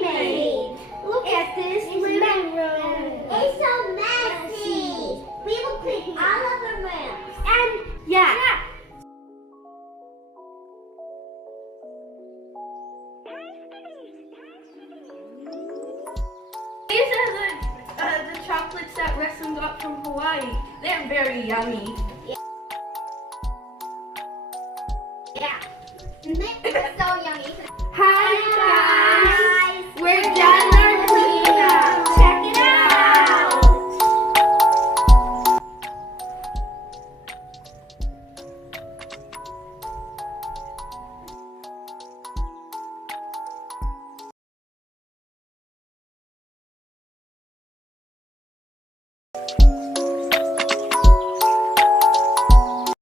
we made. Look at this living room. It's so messy. We will clean all of the rooms. And yeah. These are the chocolates that Wrestling got from Hawaii. They're very yummy. Yeah.